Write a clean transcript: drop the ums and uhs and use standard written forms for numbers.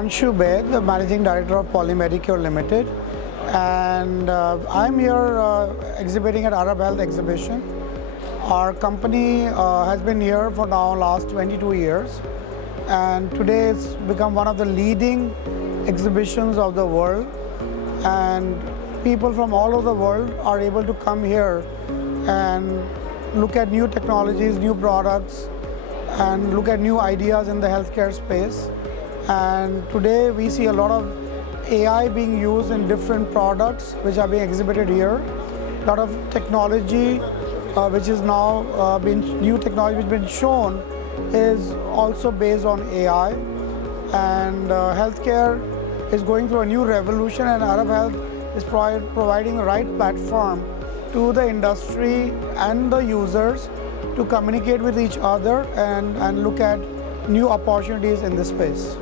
Himanshu Baid, the Managing Director of Polymed Ltd. And I'm here exhibiting at Arab Health Exhibition. Our company has been here for now last 22 years, and today it's become one of the leading exhibitions of the world, and people from all over the world are able to come here and look at new technologies, new products, and look at new ideas in the healthcare space. And today we see a lot of AI being used in different products which are being exhibited here. A lot of technology which is now new technology which has been shown is also based on AI. And healthcare is going through a new revolution, and Arab Health is providing the right platform to the industry and the users to communicate with each other and look at new opportunities in this space.